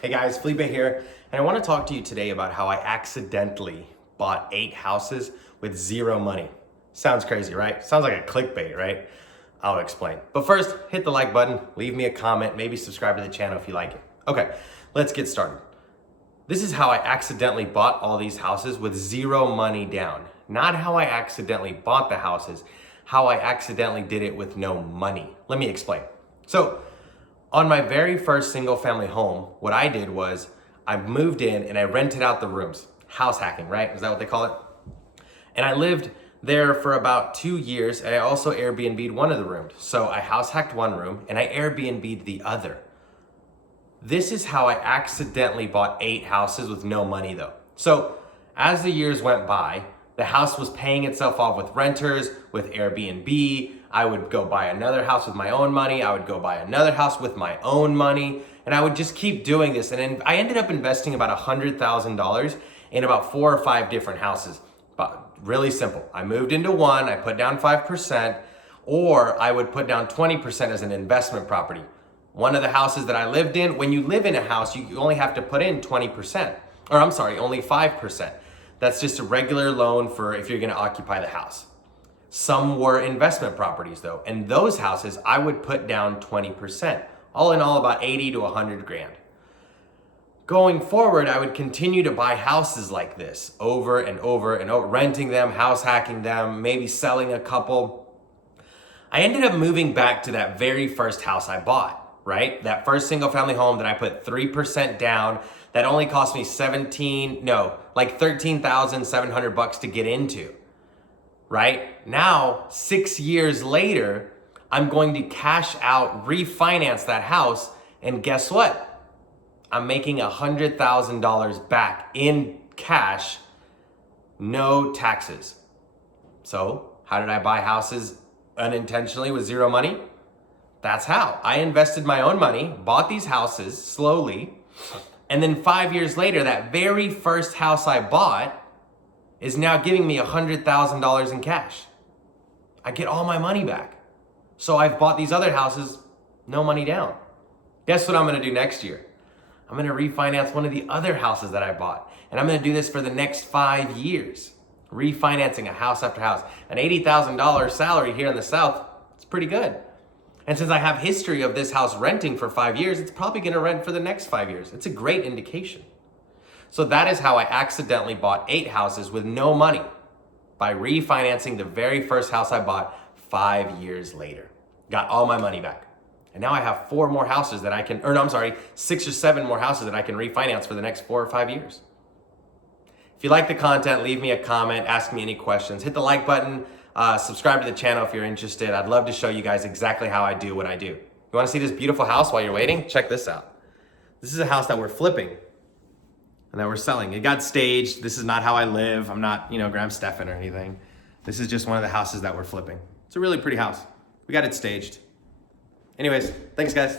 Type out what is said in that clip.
Hey guys, Felipe here, and I want to talk to you today about how I accidentally bought 8 houses with 0 money. Sounds crazy, right? Sounds like a clickbait, right? I'll explain. But first, hit the like button, leave me a comment, maybe subscribe to the channel if you like it. Okay, let's get started. This is how I accidentally bought all these houses with 0 money down. Not how I accidentally bought the houses, how I accidentally did it with no money. Let me explain. So, on my very first single family home, what I did was I moved in and I rented out the rooms. House hacking, right? Is that what they call it? And I lived there for about 2 years, and I also Airbnb'd one of the rooms. So I house hacked one room and I Airbnb'd the other. This is how I accidentally bought 8 houses with no money though. So as the years went by, the house was paying itself off with renters, with Airbnb. I would go buy another house with my own money. I would go buy another house with my own money. And I would just keep doing this. And then I ended up investing about $100,000 in about 4 or 5 different houses. But really simple. I moved into one, I put down 5%, or I would put down 20% as an investment property. One of the houses that I lived in, when you live in a house, you only have to put in 20%. Or I'm sorry, only 5%. That's just a regular loan for if you're gonna occupy the house. Some were investment properties though, and those houses I would put down 20%. All in all, about 80 to 100 grand. Going forward, I would continue to buy houses like this over and over and over, renting them, house hacking them, maybe selling a couple. I ended up moving back to that very first house I bought, right? That first single family home that I put 3% down, that only cost me $13,700 to get into, right? Now, 6 years later, I'm going to cash out, refinance that house, and guess what? I'm making $100,000 back in cash, no taxes. So, how did I buy houses unintentionally with 0 money? That's how. I invested my own money, bought these houses slowly, and then 5 years later, that very first house I bought is now giving me $100,000 in cash. I get all my money back. So I've bought these other houses, no money down. Guess what I'm gonna do next year? I'm gonna refinance one of the other houses that I bought. And I'm gonna do this for the next 5 years. Refinancing a house after house. An $80,000 salary here in the South, it's pretty good. And since I have history of this house renting for 5 years, it's probably gonna rent for the next 5 years. It's a great indication. So that is how I accidentally bought 8 houses with no money by refinancing the very first house I bought 5 years later. Got all my money back. And now I have 4 more houses that I can, 6 or 7 more houses that I can refinance for the next 4 or 5 years. If you like the content, leave me a comment, ask me any questions, hit the like button, subscribe to the channel if you're interested. I'd love to show you guys exactly how I do what I do. You wanna see this beautiful house while you're waiting? Check this out. This is a house that we're flipping and that we're selling. It got staged. This is not how I live. I'm not, Graham Stephan or anything. This is just one of the houses that we're flipping. It's a really pretty house. We got it staged. Anyways, thanks guys.